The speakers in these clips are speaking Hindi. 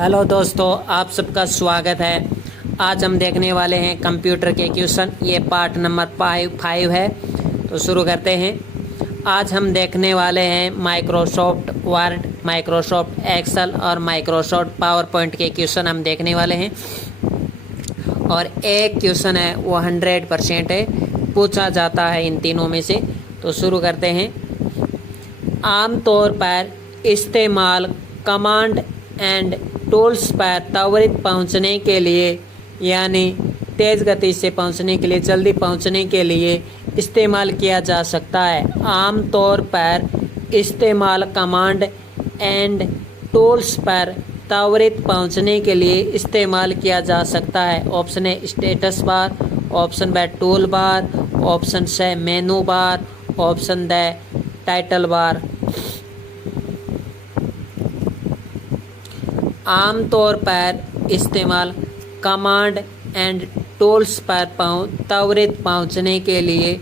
हेलो दोस्तों, आप सबका स्वागत है। आज हम देखने वाले हैं कंप्यूटर के क्वेश्चन। ये पार्ट नंबर 5 है। तो शुरू करते हैं। आज हम देखने वाले हैं माइक्रोसॉफ्ट वर्ड, माइक्रोसॉफ्ट एक्सेल और माइक्रोसॉफ्ट पावर पॉइंट के क्वेश्चन हम देखने वाले हैं। और एक क्वेश्चन है वो 100% है, पूछा जाता है इन तीनों में से। तो शुरू करते हैं। आमतौर पर इस्तेमाल कमांड एंड टूल्स पर त्वरित पहुंचने के लिए, यानी तेज़ गति से पहुंचने के लिए, जल्दी पहुंचने के लिए इस्तेमाल किया जा सकता है। आमतौर पर इस्तेमाल कमांड एंड टूल्स पर त्वरित पहुंचने के लिए इस्तेमाल किया जा सकता है। Option A status bar, option B toolbar, option C menu bar, option D title bar. आमतौर पर इस्तेमाल कमांड एंड टूल्स पर त्वरित पहुंचने के लिए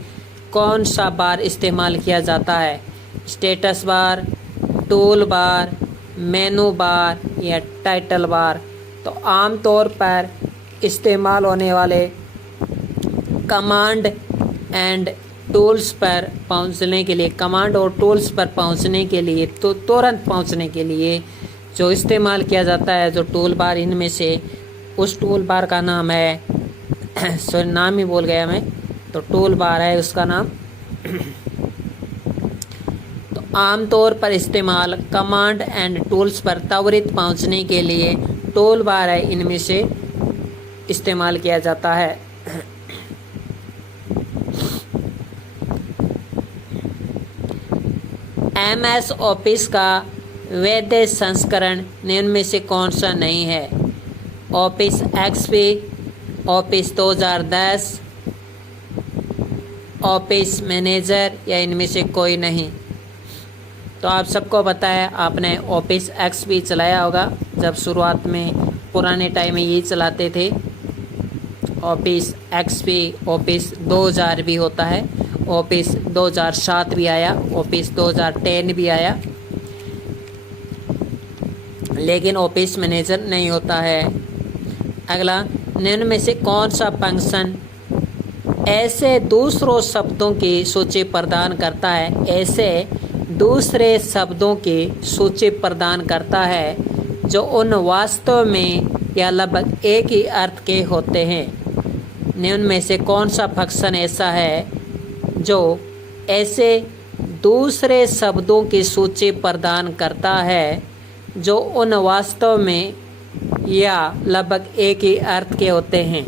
कौन सा बार इस्तेमाल किया जाता है? स्टेटस बार, टूल बार, मेनू बार या टाइटल बार। तो आमतौर पर इस्तेमाल होने वाले कमांड एंड टूल्स पर पहुंचने के लिए, कमांड और टूल्स पर पहुंचने के लिए, तो तुरंत पहुंचने के लिए जो इस्तेमाल किया जाता है, जो टूल बार, इनमें से उस टूल बार का नाम है सॉरी नाम ही बोल गया मैं। तो टूल बार है उसका नाम। तो आमतौर पर इस्तेमाल कमांड एंड टूल्स पर त्वरित पहुंचने के लिए टूल बार है, इनमें से इस्तेमाल किया जाता है। MS ऑफिस का वैध संस्करण निम्न में से कौन सा नहीं है? Office XP, office 2010, office manager या इनमें से कोई नहीं। तो आप सबको पता है, आपने ऑफिस XP चलाया होगा। जब शुरुआत में पुराने टाइम में ये चलाते थे। ऑफिस XP, ऑफिस 2000 भी होता है, ऑफिस 2007 भी आया, ऑफिस 2010 भी आया, लेकिन ऑफिस मैनेजर नहीं होता है। अगला, निम्न में से कौन सा फंक्शन ऐसे दूसरों शब्दों की सूची प्रदान करता है, ऐसे दूसरे शब्दों की सूची प्रदान करता है जो उन वास्तव में या लगभग एक ही अर्थ के होते हैं? निम्न में से कौन सा फंक्शन ऐसा है जो ऐसे दूसरे शब्दों की सूची प्रदान करता है जो उन वास्तव में या लगभग एक ही अर्थ के होते हैं?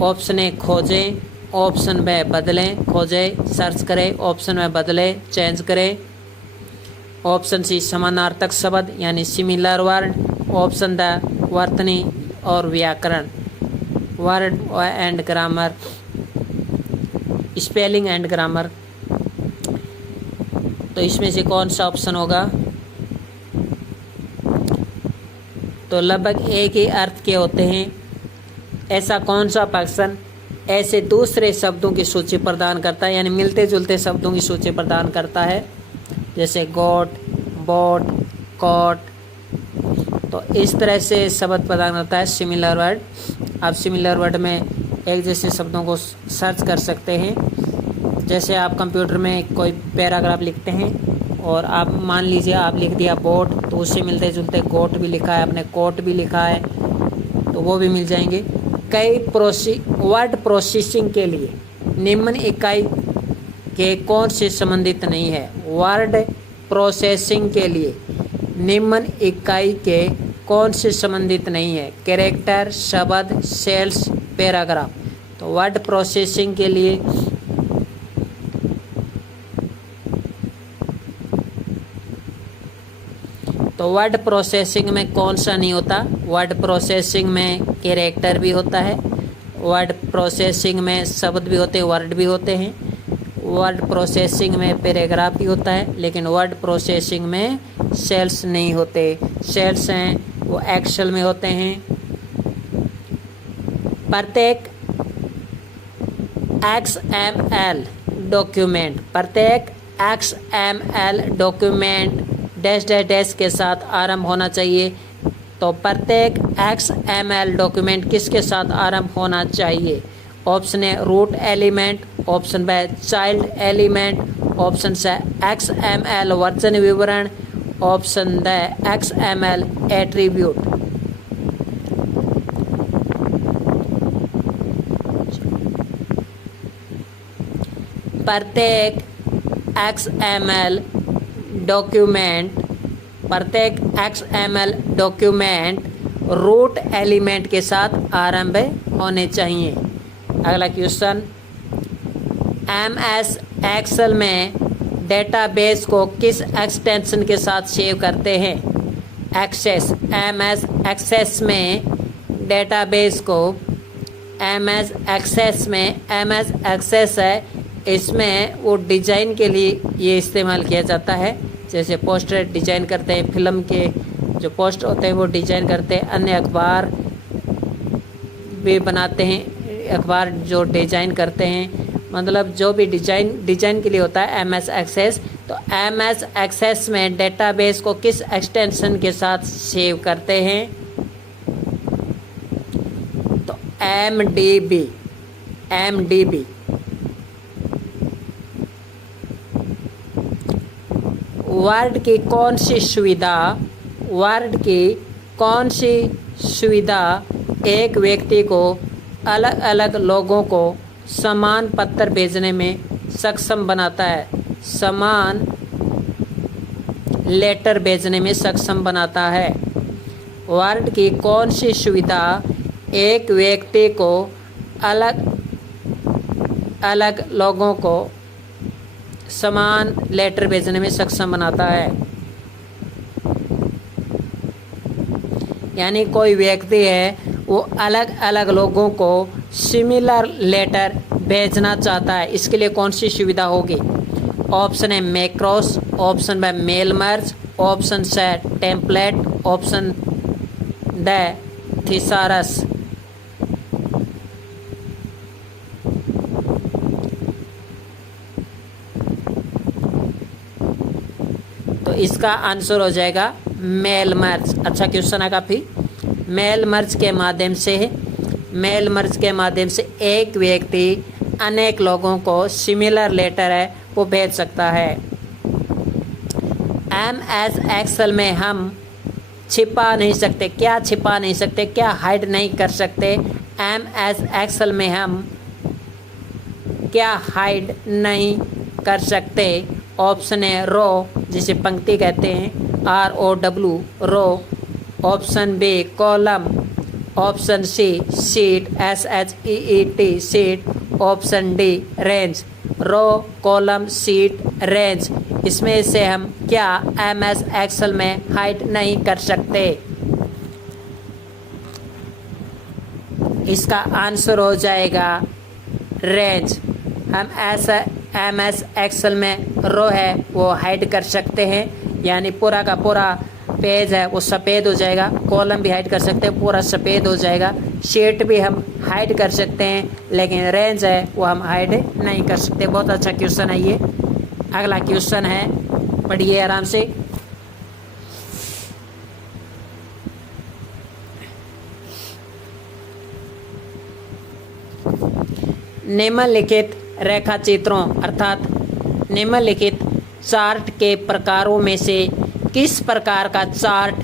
ऑप्शन ए खोजें, ऑप्शन बी बदलें, खोजें सर्च करें, ऑप्शन में बदलें चेंज करें, ऑप्शन सी समानार्थक शब्द यानी सिमिलर वर्ड, ऑप्शन द वर्तनी और व्याकरण, word and grammar, spelling and grammar. तो इसमें से कौन सा ऑप्शन होगा? तो लगभग एक ही अर्थ के होते हैं। ऐसा कौन सा फंक्शन ऐसे दूसरे शब्दों की सूची प्रदान करता है, यानी मिलते जुलते शब्दों की सूची प्रदान करता है, जैसे गोट, बोट, कोट। तो इस तरह से शब्द प्रदान करता है सिमिलर वर्ड। आप सिमिलर वर्ड में एक जैसे शब्दों को सर्च कर सकते हैं। जैसे आप कंप्यूटर में कोई पैराग्राफ लिखते हैं और आप मान लीजिए आप लिख दिया बोट, तो उससे मिलते जुलते गोट भी लिखा है, आपने कोट भी लिखा है, तो वो भी मिल जाएंगे। कई वर्ड प्रोसेसिंग के लिए निम्न इकाई के कौन से संबंधित नहीं है? वर्ड प्रोसेसिंग के लिए निम्न इकाई के कौन से संबंधित नहीं है? कैरेक्टर, शब्द, सेल्स, पैराग्राफ। तो वर्ड प्रोसेसिंग के लिए तो वर्ड प्रोसेसिंग में कौन सा नहीं होता? वर्ड प्रोसेसिंग में कैरेक्टर भी होता है, वर्ड प्रोसेसिंग में शब्द भी होते हैं, वर्ड भी होते हैं, वर्ड प्रोसेसिंग में पैराग्राफ भी होता है, लेकिन वर्ड प्रोसेसिंग में सेल्स नहीं होते। सेल्स हैं वो एक्सेल में होते हैं। प्रत्येक XML document dash dash dash के साथ आरंभ होना चाहिए। तो प्रत्येक XML डॉक्यूमेंट किसके साथ आरंभ होना चाहिए? Option A root element, option B child element, option C XML version विवरण, ऑप्शन डी XML एट्रीब्यूट। प्रत्येक XML डॉक्यूमेंट रूट एलिमेंट के साथ आरंभ होने चाहिए। अगला क्वेश्चन, MS एक्सेल में डेटाबेस को किस एक्सटेंशन के साथ सेव करते हैं? एक्सेस, MS एक्सेस में डेटाबेस को MS एक्सेस है, इसमें वो डिजाइन के लिए ये इस्तेमाल किया जाता है। जैसे पोस्टर डिजाइन करते हैं, फिल्म के जो पोस्ट होते हैं वो डिजाइन करते हैं, अन्य अखबार भी बनाते हैं, अखबार जो डिजाइन करते हैं, मतलब जो भी डिजाइन के लिए होता है MS एक्सेस। तो MS एक्सेस में डेटाबेस को किस एक्सटेंशन के साथ सेव करते हैं? तो MDB। वर्ड की कौन सी सुविधा एक व्यक्ति को अलग अलग लोगों को समान पत्र भेजने में सक्षम बनाता है? समान लेटर भेजने में सक्षम बनाता है। वर्ड की कौन सी सुविधा एक व्यक्ति को अलग अलग लोगों को समान लेटर भेजने में सक्षम बनाता है? यानी कोई व्यक्ति है, वो अलग अलग लोगों को सिमिलर लेटर भेजना चाहता है, इसके लिए कौन सी सुविधा होगी? ऑप्शन है macros, option B mail merge, option C template, option D thesaurus. तो इसका आंसर हो जाएगा मेल मर्ज। अच्छा क्वेश्चन है काफ़ी। मेल मर्ज के माध्यम से एक व्यक्ति अनेक लोगों को सिमिलर लेटर है वो भेज सकता है। MS एक्सेल में हम छिपा नहीं सकते, क्या छिपा नहीं सकते, क्या हाइड नहीं कर सकते? MS एक्सेल में हम क्या हाइड नहीं कर सकते? ऑप्शन है रो, जिसे पंक्ति कहते हैं, ROW row, option B column, option C sheet, SHEET sheet, option D range. Row, column, sheet, range, इसमें से हम क्या MS एक्सेल में हाइड नहीं कर सकते? इसका आंसर हो जाएगा रेंज। हम ऐसा MS एक्सेल में रो है वो हाइड कर सकते हैं, यानी पूरा का पूरा पेज है वो सफ़ेद हो जाएगा। कॉलम भी हाइड कर सकते हैं, पूरा सफ़ेद हो जाएगा। शीट भी हम हाइड कर सकते हैं, लेकिन रेंज है वो हम हाइड नहीं कर सकते। बहुत अच्छा क्वेश्चन है ये। अगला क्वेश्चन है, पढ़िए आराम से। निम्नलिखित रेखा चित्रों अर्थात निम्नलिखित चार्ट के प्रकारों में से किस प्रकार का चार्ट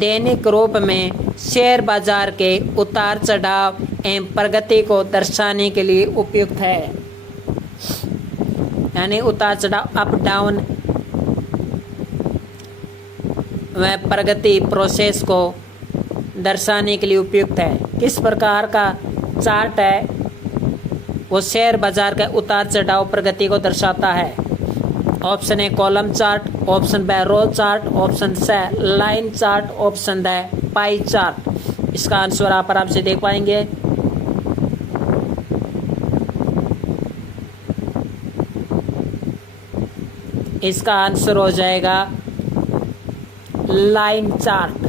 दैनिक रूप में शेयर बाजार के उतार चढ़ाव एवं प्रगति को दर्शाने के लिए उपयुक्त है? यानी उतार चढ़ाव, अप डाउन व प्रगति प्रोसेस को दर्शाने के लिए उपयुक्त है। किस प्रकार का चार्ट है वो शेयर बाजार के उतार चढ़ाव प्रगति को दर्शाता है? Option A column chart, option B row chart, option C line chart, option D pie chart. इसका आंसर आप आराम से देख पाएंगे। इसका आंसर हो जाएगा लाइन चार्ट।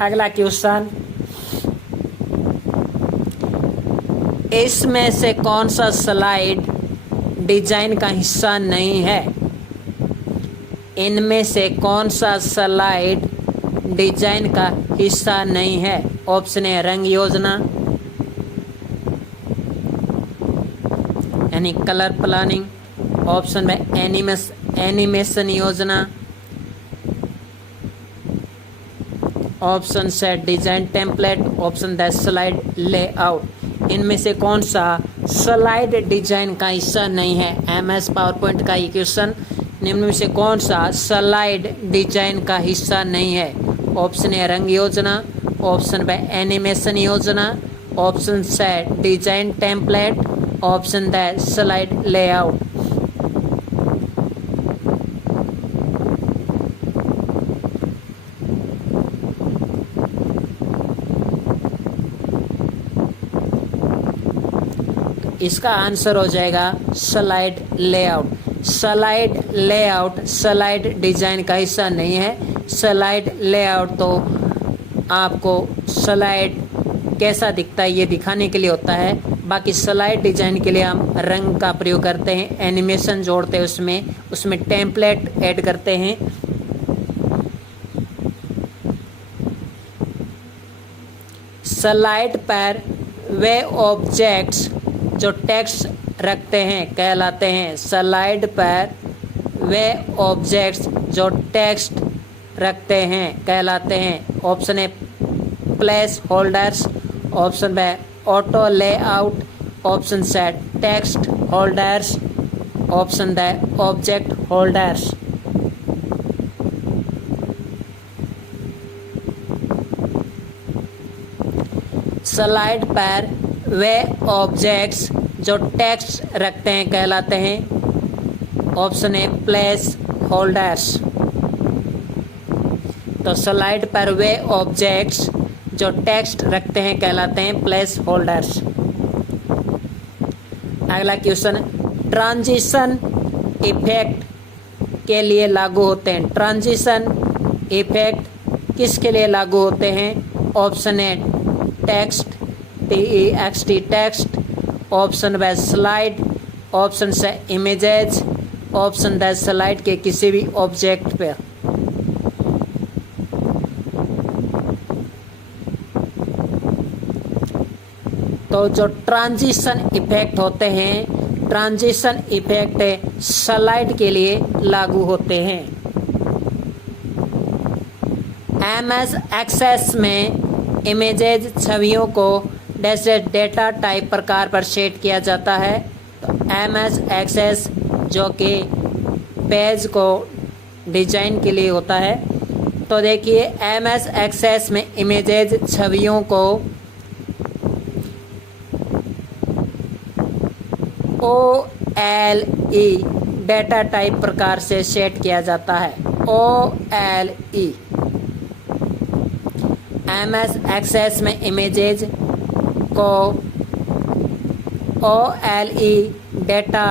अगला क्वेश्चन, इसमें से कौन सा स्लाइड डिजाइन का हिस्सा नहीं है? इनमें से कौन सा स्लाइड डिजाइन का हिस्सा नहीं है? ऑप्शन ए रंग योजना यानी colour planning, option B animation योजना, option C design template, option D slide layout. इनमें से कौन सा स्लाइड डिजाइन का हिस्सा नहीं है? MS पावर पॉइंट का ये क्वेश्चन, निम्न में से कौन सा स्लाइड डिजाइन का हिस्सा नहीं है? ऑप्शन ए रंग योजना, ऑप्शन बी एनिमेशन योजना, option C design template, option D slide layout. इसका आंसर हो जाएगा slide layout. Slide layout slide design का हिस्सा नहीं है। स्लाइड लेआउट तो आपको स्लाइड कैसा दिखता है ये दिखाने के लिए होता है। बाकी स्लाइड डिजाइन के लिए हम रंग का प्रयोग करते हैं, एनिमेशन जोड़ते हैं, उसमें टेम्पलेट ऐड करते हैं। स्लाइड पर वे ऑब्जेक्ट्स जो टेक्स्ट रखते हैं कहलाते हैं। स्लाइड पर वे ऑब्जेक्ट्स जो टेक्स्ट रखते हैं कहलाते हैं। Option A placeholders, option B auto layout, option C text holders, option D object holders. Slide पर वे ऑब्जेक्ट्स जो टेक्स्ट रखते हैं कहलाते हैं। Option A placeholders. तो स्लाइड पर वे ऑब्जेक्ट्स जो टेक्स्ट रखते हैं कहलाते हैं प्लेस होल्डर्स। अगला क्वेश्चन, ट्रांजिशन इफेक्ट के लिए लागू होते हैं। ट्रांजिशन इफेक्ट किसके लिए लागू होते हैं? Option A text TEXT text, option B slide, option C images, option D slide के किसी भी ऑब्जेक्ट पे। तो जो ट्रांजिशन इफेक्ट होते हैं, ट्रांजिशन इफेक्ट स्लाइड के लिए लागू होते हैं। MS एक्सेस में इमेजेज छवियों को जैसे डेटा टाइप प्रकार पर सेट किया जाता है। तो MS एक्सेस जो कि पेज को डिजाइन के लिए होता है। तो देखिए MS एक्सेस में इमेजेज छवियों को OLE डेटा टाइप प्रकार से सेट किया जाता है। OLE MS एक्सेस में इमेजेज को OLE डेटा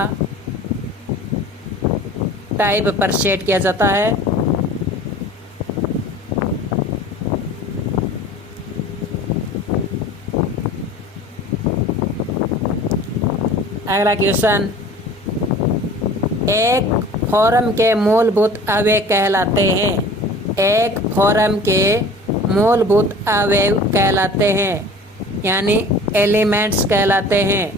टाइप पर सेट किया जाता है। अगला क्वेश्चन, एक फॉर्म के मूलभूत अवयव कहलाते हैं। एक फॉर्म के मूलभूत अवयव कहलाते हैं यानी एलिमेंट्स कहलाते हैं।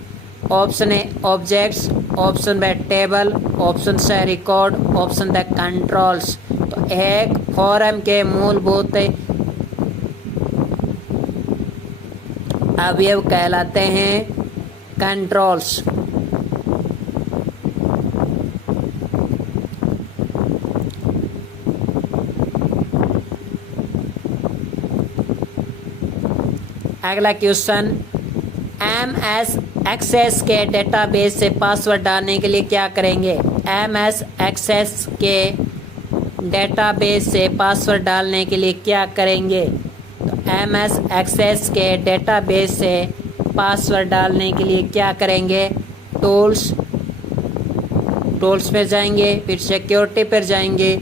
Option A objects, option B table, option C record, option D controls. तो एक फॉर्म के मूलभूत अवयव कहलाते हैं कंट्रोल्स। अगला क्वेश्चन, MS एक्सेस के डेटाबेस से पासवर्ड डालने के लिए क्या करेंगे? MS एक्सेस के डेटाबेस से पासवर्ड डालने के लिए क्या करेंगे? तो MS एक्सेस के डेटाबेस से पासवर्ड डालने के लिए क्या करेंगे? टूल्स पर जाएंगे, फिर सिक्योरिटी पर जाएंगे,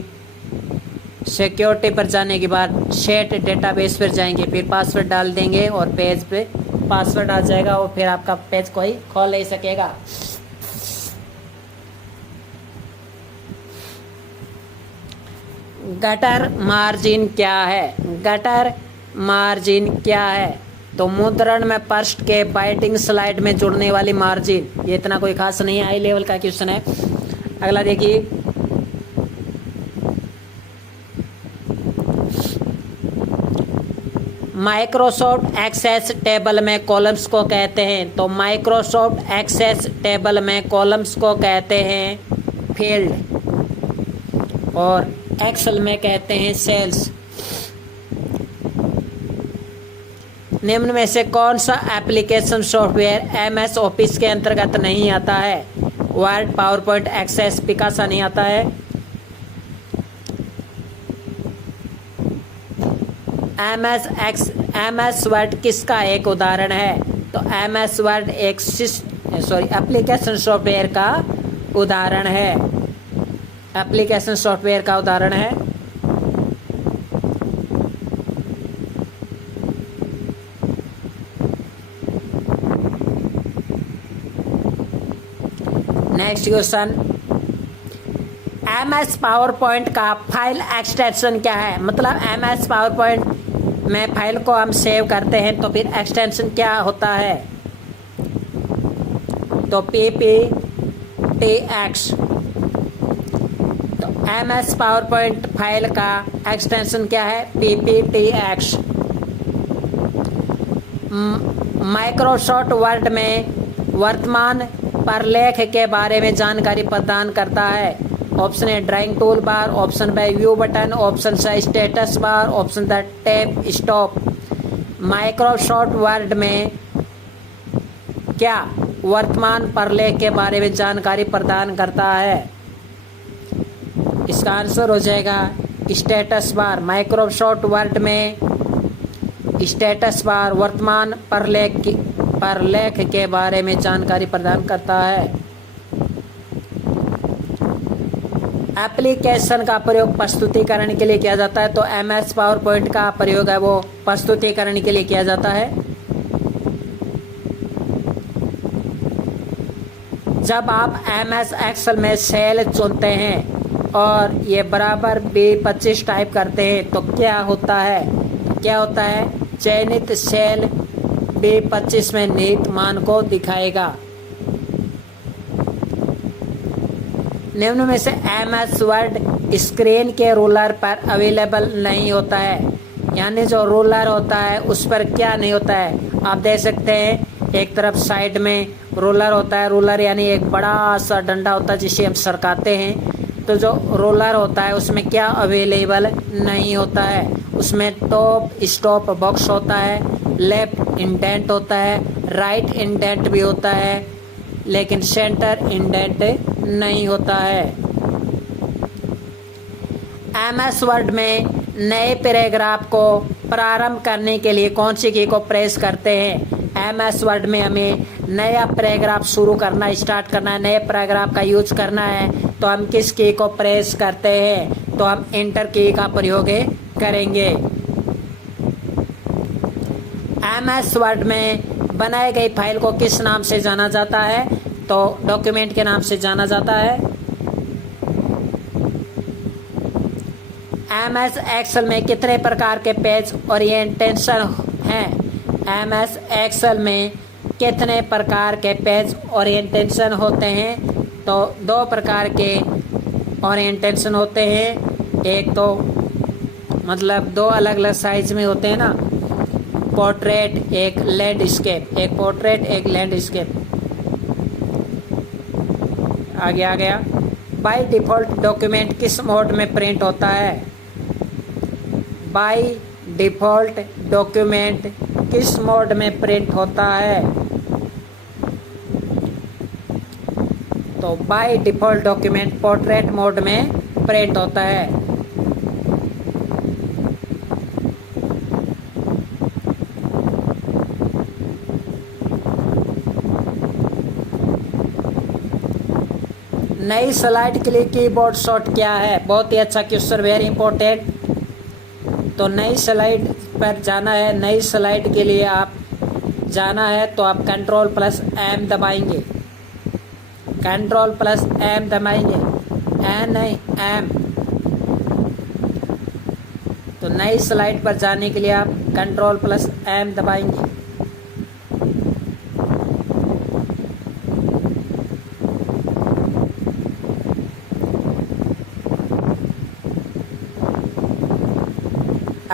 सिक्योरिटी पर जाने के बाद सेट डेटाबेस पर जाएंगे, फिर पासवर्ड डाल देंगे और पेज पे पासवर्ड आ जाएगा और फिर आपका पेज कोई खोल नहीं सकेगा। गटर मार्जिन क्या है? गटर मार्जिन क्या है? तो मुद्रण में पृष्ठ के बाइटिंग स्लाइड में जुड़ने वाली मार्जिन। ये इतना कोई खास नहीं है, हाई लेवल का क्वेश्चन है। अगला देखिए, माइक्रोसॉफ्ट एक्सेस टेबल में कॉलम्स को कहते हैं। तो माइक्रोसॉफ्ट एक्सेस टेबल में कॉलम्स को कहते हैं फील्ड, और एक्सेल में कहते हैं सेल्स। निम्न में से कौन सा एप्लीकेशन सॉफ्टवेयर एमएस ऑफिस के अंतर्गत नहीं आता है? Word, PowerPoint, Access, Picasa नहीं आता है। एमएस वर्ड किसका एक उदाहरण है? तो एमएस वर्ड एक एप्लीकेशन सॉफ्टवेयर का उदाहरण है। एप्लीकेशन सॉफ्टवेयर का उदाहरण है। Next question, MS power point का फाइल एक्सटेंशन क्या है? मतलब एमएस पावर पॉइंट में फाइल को हम सेव करते हैं तो फिर एक्सटेंशन क्या होता है? तो PPTX। तो एमएस पावर पॉइंट फाइल का एक्सटेंशन क्या है? PPTX। माइक्रोसॉफ्ट वर्ड में वर्तमान प्रलेख के बारे में जानकारी प्रदान करता है। Option A drawing toolbar, option B view button, option C status bar, option D tab stop. Microsoft Word में क्या वर्तमान प्रलेख के बारे में जानकारी प्रदान करता है? इसका आंसर हो जाएगा स्टेटस बार। माइक्रोसॉफ्ट वर्ड में स्टेटस बार वर्तमान प्रलेख के बारे में जानकारी प्रदान करता है। एप्लीकेशन का प्रयोग प्रस्तुतिकरण के लिए किया जाता है। तो एमएस पावर पॉइंट का प्रयोग है वो प्रस्तुतिकरण के लिए किया जाता है। जब आप एमएस एक्सेल में सेल चुनते हैं और ये बराबर B25 टाइप करते हैं तो क्या होता है? चयनित सेल B25 में निहित मान को दिखाएगा। निम्न में से एमएस वर्ड स्क्रीन के रूलर पर अवेलेबल नहीं होता है। यानी जो रूलर होता है उस पर क्या नहीं होता है? आप देख सकते हैं एक तरफ साइड में रूलर होता है। रूलर यानी एक बड़ा सा डंडा होता है जिसे हम सरकाते हैं। तो जो रोलर होता है उसमें क्या अवेलेबल नहीं होता है? उसमें टॉप स्टॉप बॉक्स होता है, लेफ्ट इंडेंट होता है, राइट इंडेंट भी होता है, लेकिन सेंटर इंडेंट नहीं होता है। एमएस वर्ड में नए पैराग्राफ को प्रारंभ करने के लिए कौन सी की को प्रेस करते हैं? एमएस वर्ड में हमें नया पैराग्राफ शुरू करना, स्टार्ट करना है, नए पैराग्राफ का यूज करना है तो हम किस की को प्रेस करते हैं? तो हम एंटर की का प्रयोग करेंगे। एमएस वर्ड में बनाई गई फाइल को किस नाम से जाना जाता है? तो डॉक्यूमेंट के नाम से जाना जाता है। एमएस एक्सेल में कितने प्रकार के पेज ओरिएंटेशन हैं? एमएस एक्सेल में कितने प्रकार के पेज ओरिएंटेशन होते हैं? तो 2 प्रकार के ओरिएंटेशन होते हैं। एक तो मतलब 2 अलग अलग साइज में होते हैं ना, पोर्ट्रेट एक लैंडस्केप, एक पोर्ट्रेट एक लैंडस्केप। आगे आ गया, बाय डिफ़ॉल्ट डॉक्यूमेंट किस मोड में प्रिंट होता है? बाय डिफ़ॉल्ट डॉक्यूमेंट किस मोड में प्रिंट होता है? तो by default document portrait mode में प्रिंट होता है। नई स्लाइड के लिए कीबोर्ड शॉर्ट क्या है? बहुत ही अच्छा क्वेश्चन, वेरी इंपॉर्टेंट। तो नई स्लाइड पर जाना है। नई स्लाइड के लिए आप जाना है तो आप Ctrl+M दबाएंगे, Ctrl+M दबाएंगे, एन नहीं एम। तो नई स्लाइड पर जाने के लिए आप Ctrl+M दबाएंगे।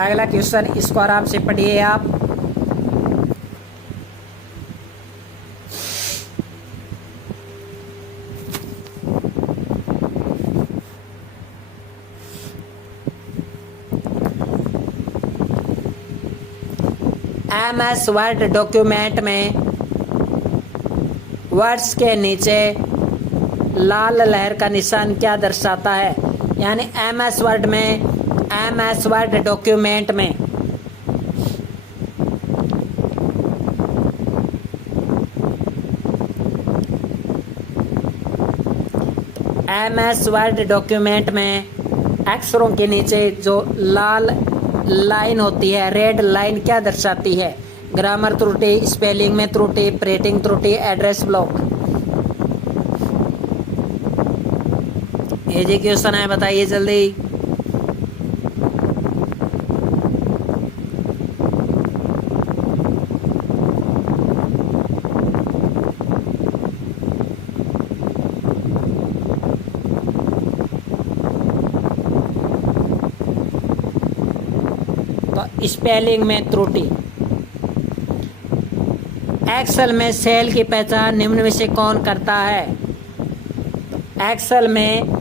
अगला क्वेश्चन, इसको आराम से पढ़िए आप। MS वर्ड डॉक्यूमेंट में वर्ड्स के नीचे लाल लहर का निशान क्या दर्शाता है? यानी MS वर्ड डॉक्यूमेंट में MS वर्ड डॉक्यूमेंट में अक्षरों के नीचे जो लाल लाइन होती है, रेड लाइन, क्या दर्शाती है? ग्रामर त्रुटि, स्पेलिंग में त्रुटि, प्रिंटिंग त्रुटि, एड्रेस ब्लॉक। ये जी क्वेश्चन है, बताइए जल्दी। तो स्पेलिंग में त्रुटि। एक्सेल में सेल की पहचान निम्न में से कौन करता है? एक्सेल में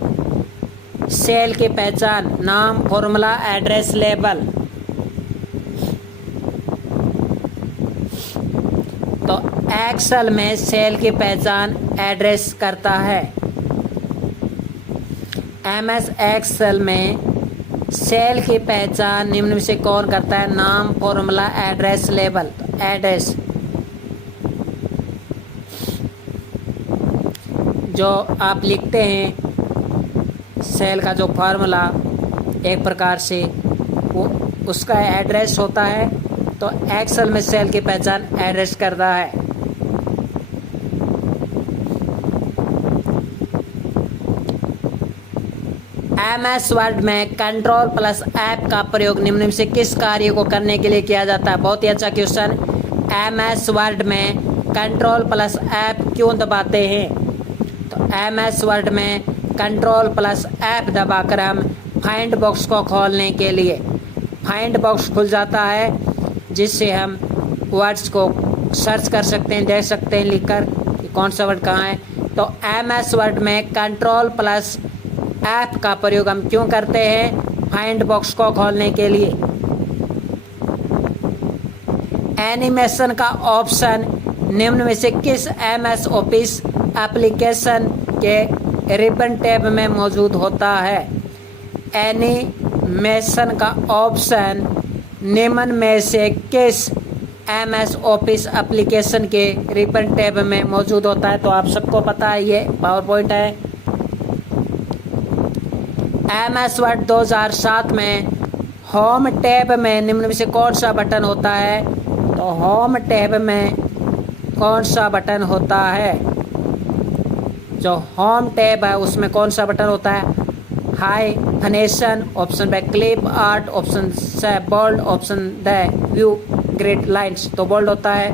सेल की पहचान नाम, फॉर्मूला, एड्रेस, लेबल। तो एक्सेल में सेल की पहचान एड्रेस करता है। MS एक्सेल में सेल की पहचान निम्न में से कौन करता है? नाम, फॉर्मूला, एड्रेस, लेबल। तो एड्रेस जो आप लिखते हैं, सेल का जो फार्मूला एक प्रकार से वो उसका एड्रेस होता है। तो एक्सेल में सेल की पहचान एड्रेस करता है। MS वर्ड में Ctrl+F का प्रयोग निम्न में से किस कार्य को करने के लिए किया जाता है? बहुत ही अच्छा क्वेश्चन। MS वर्ड में Ctrl+F क्यों दबाते हैं? तो MS वर्ड में Ctrl+F दबाकर हम फाइंड बॉक्स को खोलने के लिए, फाइंड बॉक्स खुल जाता है जिससे हम वर्ड्स को सर्च कर सकते हैं, देख सकते हैं लिखकर कि कौन सा वर्ड कहाँ है। तो MS वर्ड में Ctrl+F का प्रयोग हम क्यों करते हैं? फाइंड बॉक्स को खोलने के लिए। एनिमेशन का ऑप्शन निम्न में से किस MS ऑफिस एप्लीकेशन के रिबन टैब में मौजूद होता है? एनिमेशन का ऑप्शन निम्न में से किस MS ऑफिस एप्लीकेशन के रिबन टैब में मौजूद होता है? तो आप सबको पता है, ये पावर पॉइंट है। MS वर्ड 2007 में होम टैब में निम्न में से कौन सा बटन होता है? तो होम टैब में कौन सा बटन होता है? जो होम टैब है उसमें कौन सा बटन होता है? Hyphenation, option B clip art, option C bold, option D view grid lines. तो बोल्ड होता है।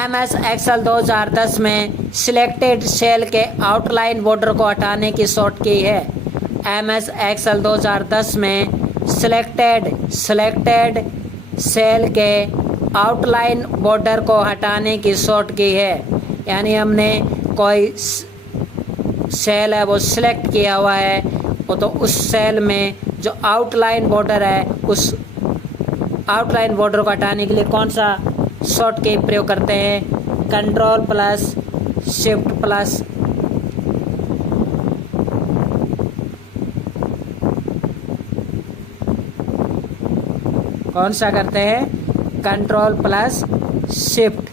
MS एक्सेल 2010 में सिलेक्टेड सेल के आउटलाइन बॉर्डर को हटाने की शॉर्ट की है। MS एक्सेल 2010 में सिलेक्टेड सेल के आउटलाइन बॉर्डर को हटाने की शॉर्ट की है। यानी हमने कोई सेल है वो सिलेक्ट किया हुआ है, वो तो उस सेल में जो आउटलाइन बॉर्डर है, उस आउटलाइन बॉर्डर को हटाने के लिए कौन सा शॉर्ट की प्रयोग करते हैं? Ctrl+Shift+। कौन सा करते हैं? Ctrl+Shift+।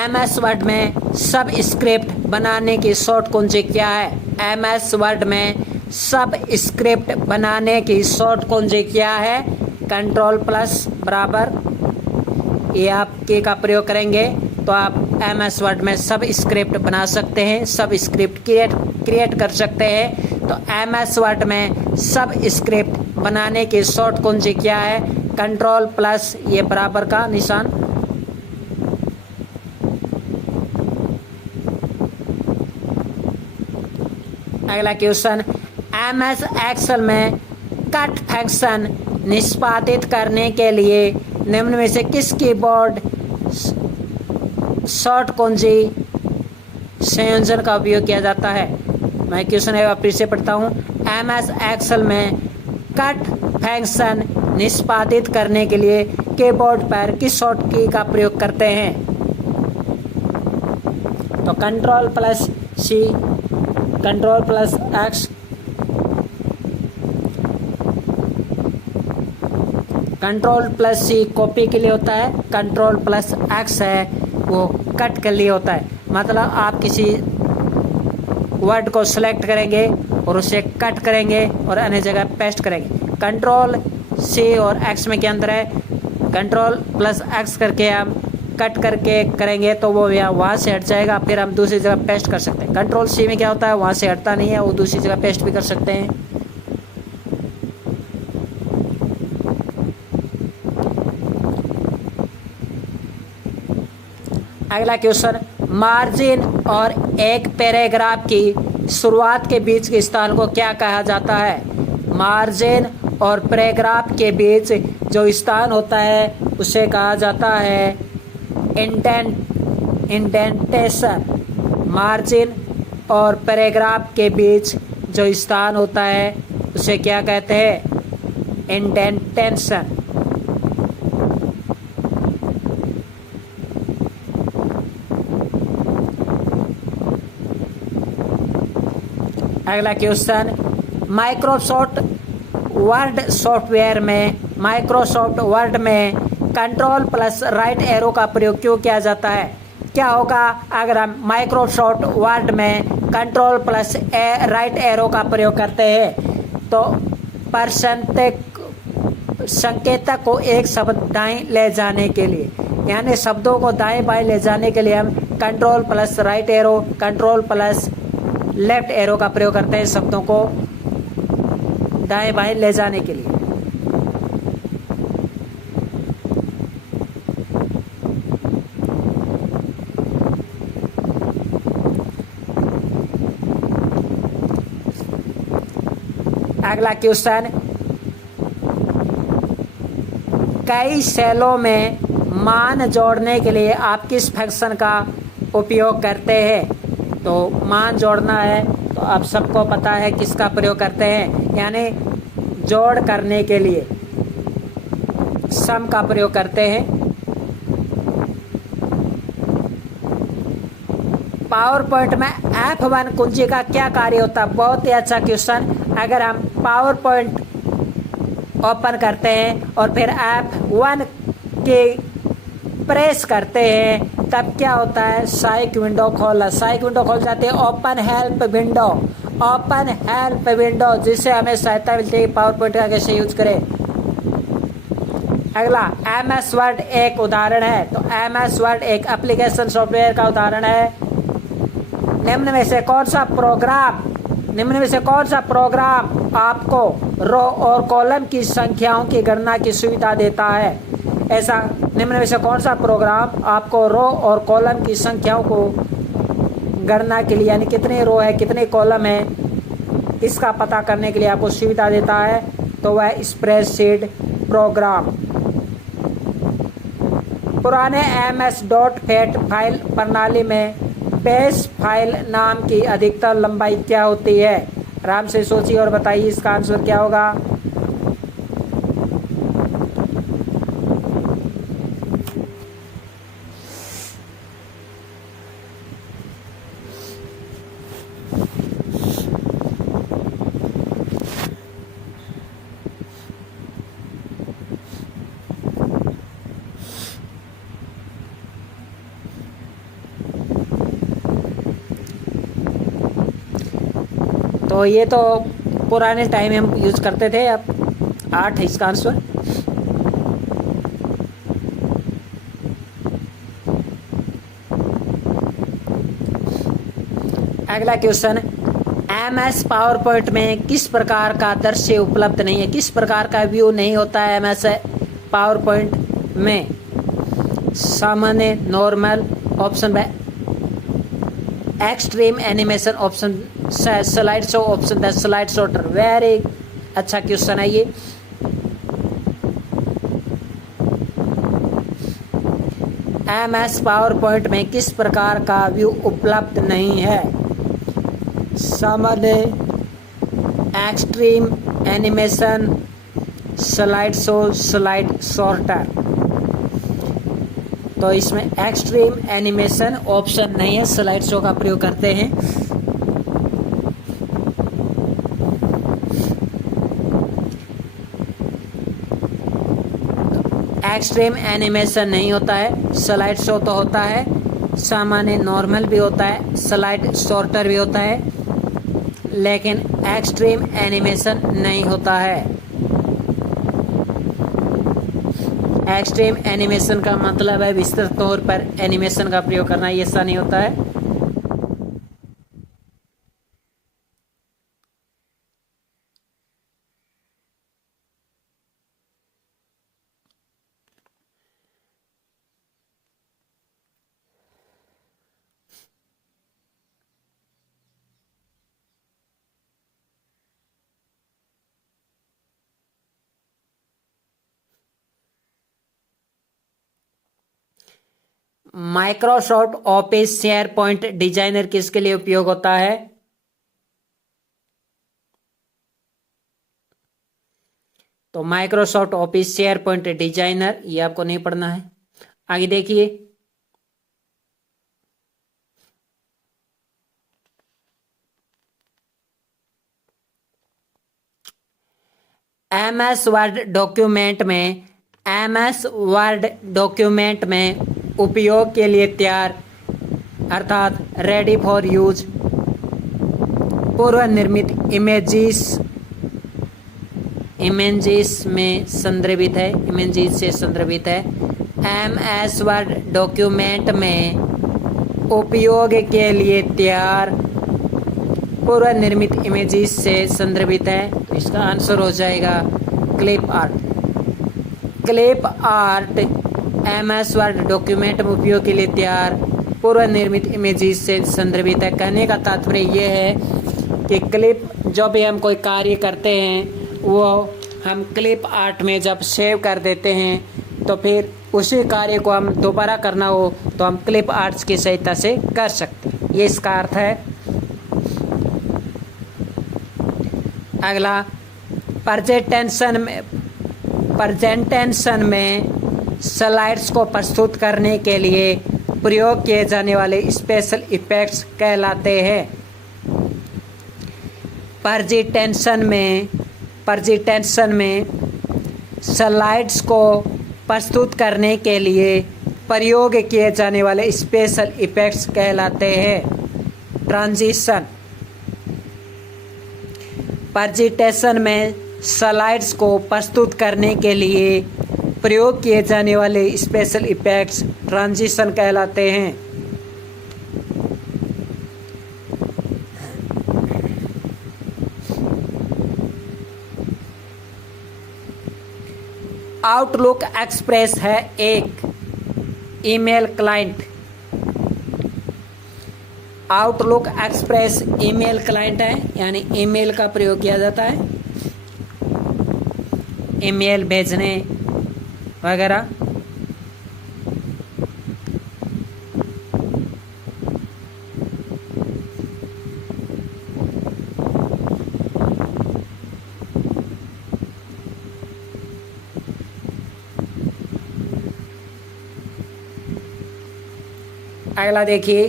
MS वर्ड में सब स्क्रिप्ट बनाने की शॉर्ट कुंजी क्या है? MS वर्ड में सब स्क्रिप्ट बनाने की शॉर्ट कुंजी क्या है? कंट्रोल प्लस बराबर, ये आप के का प्रयोग करेंगे तो आप MS वर्ड में सब स्क्रिप्ट बना सकते हैं, सब स्क्रिप्ट क्रिएट कर सकते हैं। तो MS वर्ड में सब स्क्रिप्ट बनाने की शॉर्ट कुंजी क्या है? कंट्रोल प्लस ये बराबर का निशान। अगला क्वेश्चन, MS एक्सेल में कट फंक्शन निष्पादित करने के लिए निम्न में से किस कीबोर्ड शॉर्ट कुंजी संयोजन का उपयोग किया जाता है? मैं क्वेश्चन एक बार फिर से पढ़ता हूँ। MS एक्सेल में कट फंक्शन निष्पादित करने के लिए कीबोर्ड पर किस शॉर्ट की का प्रयोग करते हैं? तो control plus C, control plus X, control plus C copy के लिए होता है, कंट्रोल प्लस एक्स है वो कट के लिए होता है। मतलब आप किसी वर्ड को सिलेक्ट करेंगे और उसे कट करेंगे और अन्य जगह पेस्ट करेंगे। कंट्रोल सी और एक्स में क्या अंतर है? कंट्रोल प्लस एक्स करके हम कट करके करेंगे तो वो वहाँ से हट जाएगा, फिर हम दूसरी जगह पेस्ट कर सकते हैं। कंट्रोल सी में क्या होता है, वहाँ से हटता नहीं है, वो दूसरी जगह पेस्ट भी कर सकते हैं। अगला क्वेश्चन, मार्जिन और एक पैराग्राफ की शुरुआत के बीच के स्थान को क्या कहा जाता है? मार्जिन और पैराग्राफ के बीच जो स्थान होता है उसे कहा जाता है इंडेंटेशन। मार्जिन और पैराग्राफ के बीच जो स्थान होता है उसे क्या कहते हैं? इंडेंटेशन। अगला क्वेश्चन, माइक्रोसॉफ्ट वर्ड में कंट्रोल प्लस राइट एरो का प्रयोग क्यों किया जाता है? क्या होगा अगर हम माइक्रोसॉफ्ट वर्ड में कंट्रोल प्लस राइट एरो का प्रयोग करते हैं? तो संकेतक को एक शब्द दाएं ले जाने के लिए, यानी शब्दों को दाएं बाएं ले जाने के लिए हम control plus right arrow, control plus left arrow का प्रयोग करते हैं शब्दों को दाएं बाएं ले जाने के लिए। अगला क्वेश्चन, कई सेलों में मान जोड़ने के लिए आप किस फंक्शन का उपयोग करते हैं? तो मान जोड़ना है तो आप सबको पता है किसका प्रयोग करते हैं, यानी जोड़ करने के लिए सम का प्रयोग करते हैं। पावर पॉइंट में F1 कुंजी का क्या कार्य होता है? बहुत ही अच्छा क्वेश्चन। अगर हम पावर पॉइंट ओपन करते हैं और फिर F1 के प्रेस करते हैं तब क्या होता है? साइक विंडो खोल जाती है। ओपन हेल्प विंडो जिससे हमें सहायता मिलती है पावर पॉइंट का कैसे यूज करें। अगला, MS वर्ड एक उदाहरण है। तो MS वर्ड एक एप्लीकेशन सॉफ्टवेयर का उदाहरण है। निम्न में से कौन सा प्रोग्राम आपको रो और कॉलम की संख्याओं की गणना की सुविधा देता है? ऐसा निम्न में से कौन सा प्रोग्राम आपको रो और कॉलम की संख्याओं को गणना के लिए, यानी कितने रो है कितने कॉलम है, इसका पता करने के लिए आपको सुविधा देता है? तो वह स्प्रेडशीट प्रोग्राम। पुराने MS डॉट फैट फाइल प्रणाली में बेस फाइल नाम की अधिकतम लंबाई क्या होती है? आराम से सोचिए और बताइए इसका आंसर क्या होगा। तो ये तो पुराने टाइम हम यूज़ करते थे। अब 8 है इसका आंसर। अगला क्वेश्चन, MS पावर पॉइंट में किस प्रकार का दृश्य उपलब्ध नहीं है, किस प्रकार का व्यू नहीं होता है MS पावर पॉइंट में? सामान्य, normal, option B extreme animation, option slide show, option D slide sorter. Very अच्छा क्वेश्चन है ये। MS पावर पॉइंट में किस प्रकार का व्यू उपलब्ध नहीं है? सामान्य, extreme animation, slide show, slide shorter. तो इसमें एक्सट्रीम एनिमेशन ऑप्शन नहीं है, स्लाइड शो का प्रयोग करते हैं। एक्सट्रीम एनिमेशन नहीं होता है, स्लाइड शो तो होता है, सामान्य नॉर्मल भी होता है, स्लाइड शॉर्टर भी होता है, लेकिन एक्सट्रीम एनिमेशन नहीं होता है। एक्सट्रीम एनिमेशन का मतलब है विस्तृत तौर पर एनिमेशन का प्रयोग करना, ये ऐसा नहीं होता है। Microsoft office share point designer किसके लिए उपयोग होता है? तो Microsoft office share point designer, ये आपको नहीं पढ़ना है। आगे देखिए, MS वर्ड डॉक्यूमेंट में उपयोग के लिए तैयार अर्थात रेडी फॉर यूज पूर्व निर्मित इमेजेस में संदर्भित है, इमेजेस से संदर्भित है। MS वर्ड डॉक्यूमेंट में उपयोग के लिए तैयार पूर्व निर्मित इमेजेस से संदर्भित है। तो इसका आंसर हो जाएगा clip art. Clip art MS word document में उपयोग के लिए तैयार पूर्व निर्मित इमेजेस से संदर्भित है। कहने का तात्पर्य यह है कि क्लिप, जो भी हम कोई कार्य करते हैं वो हम क्लिप आर्ट में जब सेव कर देते हैं तो फिर उसी कार्य को हम दोबारा करना हो तो हम क्लिप आर्ट्स की सहायता से कर सकते हैं, ये इसका अर्थ है। अगला, प्रेजेंटेशन में स्लाइड्स को प्रस्तुत करने के लिए प्रयोग किए जाने वाले स्पेशल इफेक्ट्स कहलाते हैं। प्रेजेंटेशन में स्लाइड्स को प्रस्तुत करने के लिए प्रयोग किए जाने वाले स्पेशल इफेक्ट्स कहलाते हैं। ट्रांजिशन, प्रेजेंटेशन में स्लाइड्स को प्रस्तुत करने के लिए प्रयोग किए जाने वाले स्पेशल इफेक्ट्स ट्रांजिशन कहलाते हैं। आउटलुक एक्सप्रेस है एक email client. Outlook express email client है, यानी ईमेल का प्रयोग किया जाता है ईमेल भेजने वगैरह। अगला देखिए,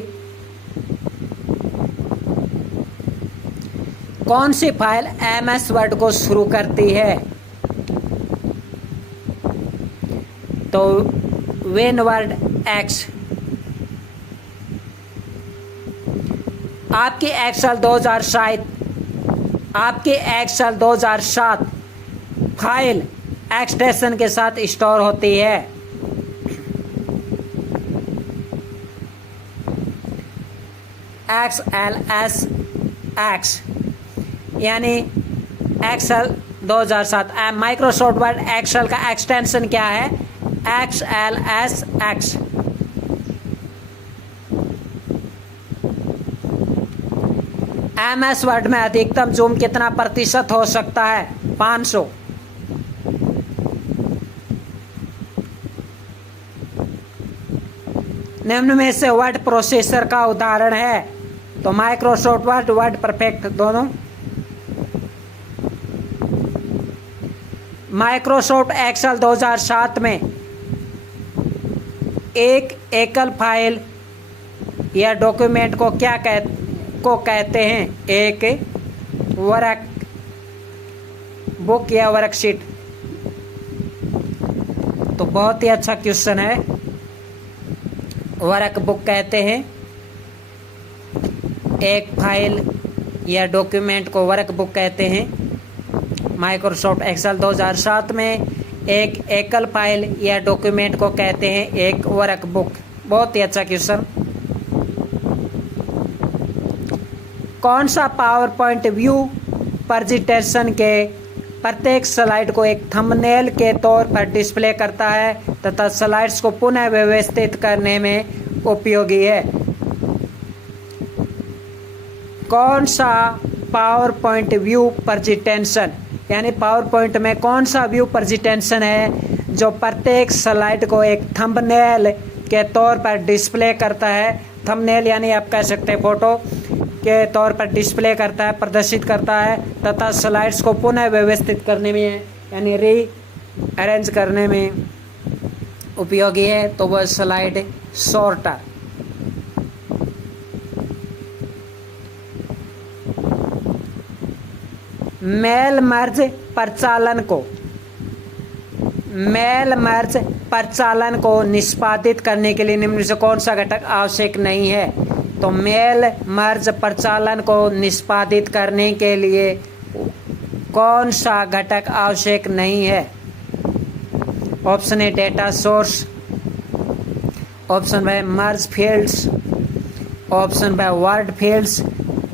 कौन सी फाइल MS वर्ड को शुरू करती है? तो WinWord X। आपकी एक्सेल 2007 आपके एक्सेल 2007 फाइल एक्सटेंशन के साथ स्टोर होती है। XLS X यानी एक्सेल 2007। माइक्रोसॉफ्ट वर्ड एक्सेल का एक्सटेंशन क्या है? XLS X। MS वर्ड में अधिकतम जूम कितना प्रतिशत हो सकता है? 500। निम्न में से वर्ड प्रोसेसर का उदाहरण है? तो माइक्रोसॉफ्ट वर्ड, वर्ड परफेक्ट दोनों। माइक्रोसॉफ्ट एक्सेल 2007 में एक एकल फाइल या डॉक्यूमेंट को क्या कहते हैं? एक वर्क बुक या वर्कशीट। तो बहुत ही अच्छा क्वेश्चन है। वर्क बुक कहते हैं एक फाइल या डॉक्यूमेंट को, वर्क बुक कहते हैं। माइक्रोसॉफ्ट एक्सेल 2007 में एक एकल फाइल या डॉक्यूमेंट को कहते हैं एक वर्क बुक। बहुत ही अच्छा क्वेश्चन। कौन सा पावर पॉइंट व्यू प्रेजेंटेशन के प्रत्येक स्लाइड को एक थंबनेल के तौर पर डिस्प्ले करता है तथा स्लाइड्स को पुनः व्यवस्थित करने में उपयोगी है? कौन सा पावर पॉइंट व्यू प्रेजेंटेशन यानी पावर पॉइंट में कौन सा व्यू प्रेजेंटेशन है जो प्रत्येक स्लाइड को एक थंबनेल के तौर पर डिस्प्ले करता है? थंबनेल यानी आप कह सकते हैं फोटो के तौर पर डिस्प्ले करता है, प्रदर्शित करता है तथा स्लाइड्स को पुनः व्यवस्थित करने में यानी री अरेंज करने में उपयोगी है। तो वह स्लाइड सॉर्टर। मेल मर्ज प्रचालन को निष्पादित करने के लिए निम्न से कौन सा घटक आवश्यक नहीं है? तो मेल मर्ज प्रचालन को निष्पादित करने के लिए कौन सा घटक आवश्यक नहीं है? Option A data source, option B merge fields, option B word fields,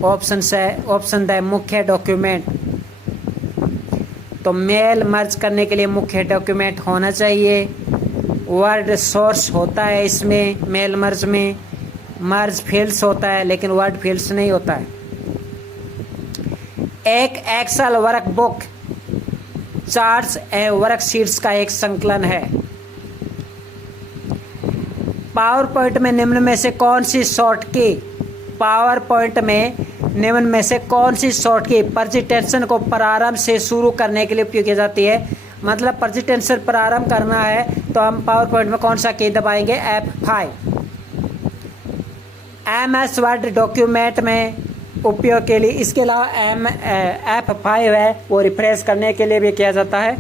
option D मुख्य डॉक्यूमेंट। तो मेल मर्ज करने के लिए मुख्य डॉक्यूमेंट होना चाहिए। वर्ड सोर्स होता है इसमें, मेल मर्ज में मर्ज फील्ड्स होता है लेकिन वर्ड फील्ड्स नहीं होता है। एक एक्सेल वर्कबुक चार्ट्स एवं वर्कशीट्स का एक संकलन है। पावर पॉइंट में निम्न में से कौन सी शॉर्टकी प्रेजेंटेशन को प्रारंभ से शुरू करने के लिए उपयोग की जाती है? मतलब प्रेजेंटेशन प्रारंभ करना है तो हम पावर पॉइंट में कौन सा की दबाएंगे? F5। MS वर्ड डॉक्यूमेंट में उपयोग के लिए इसके अलावा F5 है वो रिफ्रेश करने के लिए भी किया जाता है।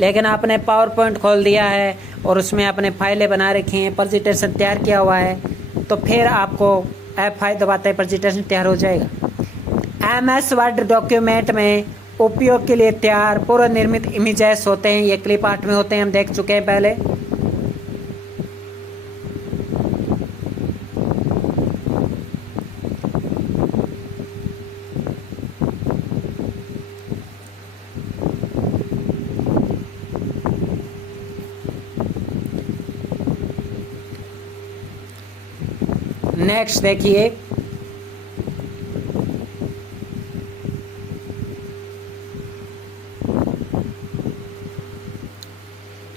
लेकिन आपने पावर पॉइंट खोल दिया है और उसमें आपने फाइलें बना रखी हैं, प्रेजेंटेशन तैयार किया हुआ है, तो फिर आपको F5 दबाते ही प्रेजेंटेशन तैयार हो जाएगा। MS वर्ड डॉक्यूमेंट में उपयोग के लिए तैयार पूर्व निर्मित इमेजेस होते हैं। ये क्लिप आर्ट में होते हैं, हम देख चुके हैं पहले। नेक्स्ट देखिए,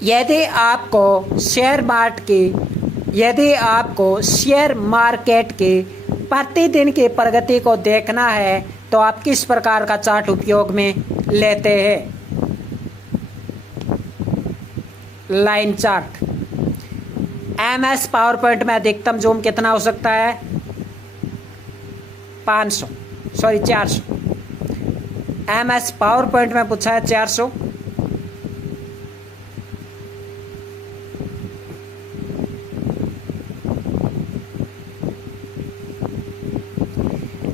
यदि आपको शेयर मार्केट की प्रतिदिन की प्रगति को देखना है तो आप किस प्रकार का चार्ट उपयोग में लेते हैं? Line chart. MS power point में अधिकतम जूम कितना हो सकता है? 400। MS पावर पॉइंट में पूछा है 400।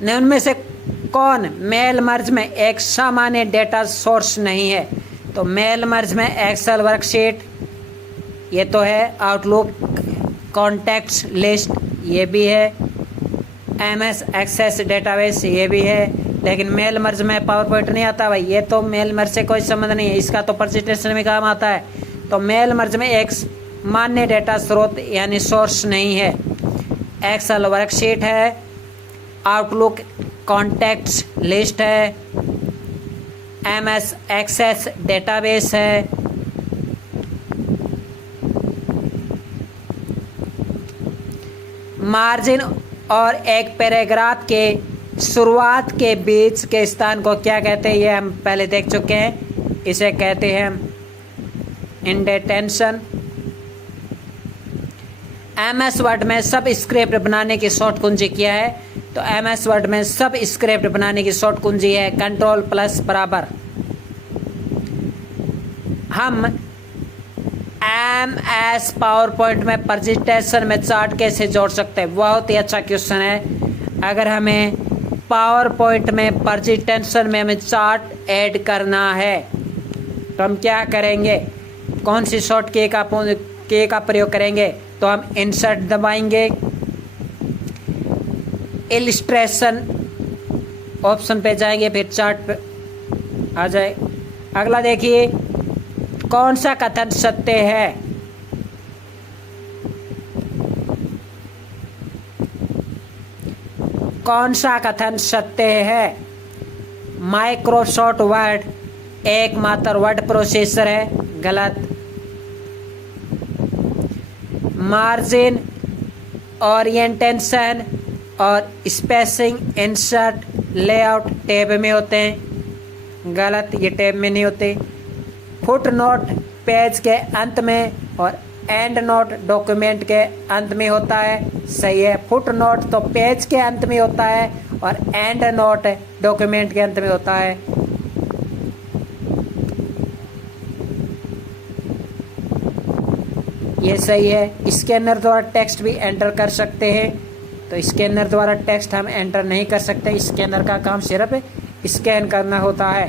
निम्न में से कौन मेल मर्ज में एक सामान्य डेटा सोर्स नहीं है? तो मेल मर्ज में एक्सेल वर्कशीट, ये तो है, आउटलुक कॉन्टैक्ट्स लिस्ट ये भी है, एमएस एक्सेस डेटाबेस ये भी है, लेकिन मेल मर्ज में पावर पॉइंट नहीं आता भाई। ये तो मेल मर्ज से कोई संबंध नहीं है, इसका तो प्रेजेंटेशन में काम आता है। तो मेल मर्ज में एक मान्य डेटा स्रोत यानी सोर्स नहीं है। एक्सेल वर्कशीट है, आउटलुक कॉन्टैक्ट्स लिस्ट है, एमएस एक्सेस डेटाबेस है, मार्जिन और एक पैराग्राफ के शुरुआत के बीच के स्थान को क्या कहते हैं ये हम पहले देख चुके हैं। इसे कहते हैं इंडेंटेशन। एमएस वर्ड में सब स्क्रिप्ट बनाने की शॉर्ट कुंजी क्या है? तो एमएस वर्ड में सब स्क्रिप्ट बनाने की शॉर्ट कुंजी है कंट्रोल प्लस बराबर। हम एमएस पावर पॉइंट में प्रेजेंटेशन में चार्ट कैसे जोड़ सकते हैं? बहुत ही अच्छा क्वेश्चन है। अगर हमें पावर पॉइंट में प्रेजेंटेशन में हमें चार्ट ऐड करना है तो हम क्या करेंगे? कौन सी शॉर्ट के का प्रयोग करेंगे? तो हम इंसर्ट दबाएंगे, इलिस्ट्रेशन ऑप्शन पे जाएंगे, फिर चार्ट पे आ जाए। अगला देखिए, कौन सा कथन सत्य है? कौन सा कथन सत्य है? माइक्रोसॉफ्ट वर्ड एकमात्र वर्ड प्रोसेसर है, गलत। मार्जिन, ओरिएंटेशन और स्पेसिंग इंसर्ट लेआउट टैब में होते हैं, गलत, ये टैब में नहीं होते। फुट नोट पेज के अंत में और एंड नोट डॉक्यूमेंट के अंत में होता है, सही है। फुट नोट तो पेज के अंत में होता है और एंड नोट डॉक्यूमेंट के अंत में होता है। ये सही है। स्कैनर द्वारा टेक्स्ट भी एंटर कर सकते हैं, तो स्कैनर द्वारा टेक्स्ट हम एंटर नहीं कर सकते। स्कैनर का काम सिर्फ स्कैन करना होता है।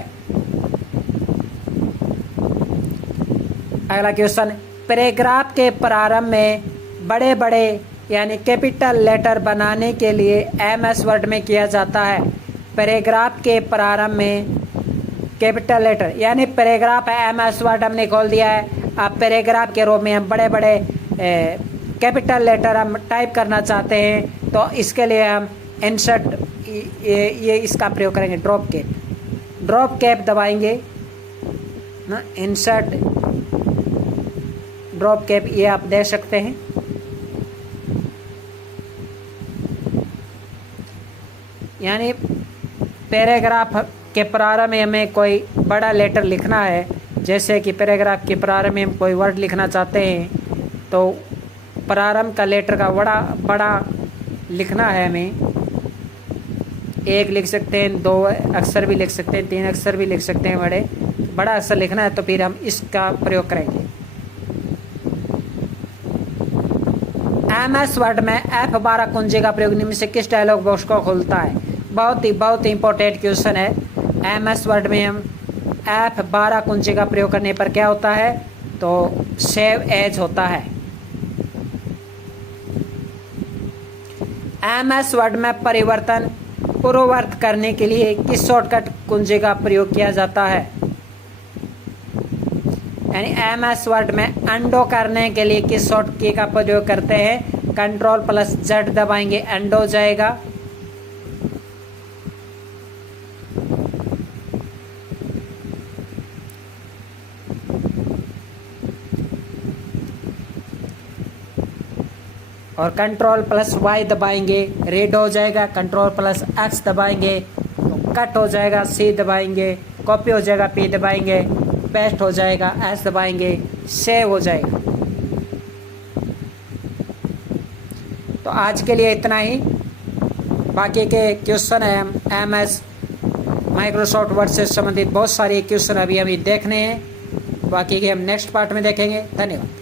अगला क्वेश्चन, पैराग्राफ के प्रारंभ में बड़े बड़े यानी कैपिटल लेटर बनाने के लिए एमएस वर्ड में किया जाता है। पैराग्राफ के प्रारंभ में कैपिटल लेटर यानी पैराग्राफ है, एमएस वर्ड हमने खोल दिया है। अब पैराग्राफ के रूप में हम बड़े बड़े कैपिटल लेटर हम टाइप करना चाहते हैं, तो इसके लिए हम इंसर्ट ये इसका प्रयोग करेंगे, ड्रॉप कैप दबाएंगे ना, इंसर्ट ड्रॉप कैप, ये आप दे सकते हैं। यानी पैराग्राफ के प्रारंभ में हमें कोई बड़ा लेटर लिखना है, जैसे कि पैराग्राफ के प्रारंभ में हम कोई वर्ड लिखना चाहते हैं, तो प्रारंभ का लेटर का बड़ा लिखना है हमें। एक लिख सकते हैं, 2 अक्षर भी लिख सकते हैं, 3 अक्षर भी लिख सकते हैं। बड़ा अक्षर लिखना है तो फिर हम इसका प्रयोग करेंगे। एमएस वर्ड में F12 कुंजी का प्रयोग निम्न से किस डायलॉग बॉक्स को खोलता है? बहुत ही इंपॉर्टेंट क्वेश्चन है। एमएस वर्ड में हम F12 कुंजी का प्रयोग करने पर क्या होता है? तो सेव एज होता है। एमएस वर्ड में परिवर्तन पूर्ववत करने के लिए किस शॉर्टकट कुंजी का प्रयोग किया जाता है? यानी एमएस वर्ड में अंडो करने के लिए किस शॉर्ट की का प्रयोग करते हैं? Ctrl+Z दबाएंगे, अंडो हो जाएगा। और Ctrl+Y दबाएंगे, रेड हो जाएगा। Ctrl+X दबाएंगे तो कट हो जाएगा, C दबाएंगे, कॉपी हो जाएगा, P दबाएंगे, पेस्ट हो जाएगा, S दबाएंगे, सेव हो जाएगा। तो आज के लिए इतना ही। बाकी के क्वेश्चन है एमएस माइक्रोसॉफ्ट वर्ड से संबंधित बहुत सारे क्वेश्चन अभी हमें देखने हैं, बाकी के हम नेक्स्ट पार्ट में देखेंगे। धन्यवाद।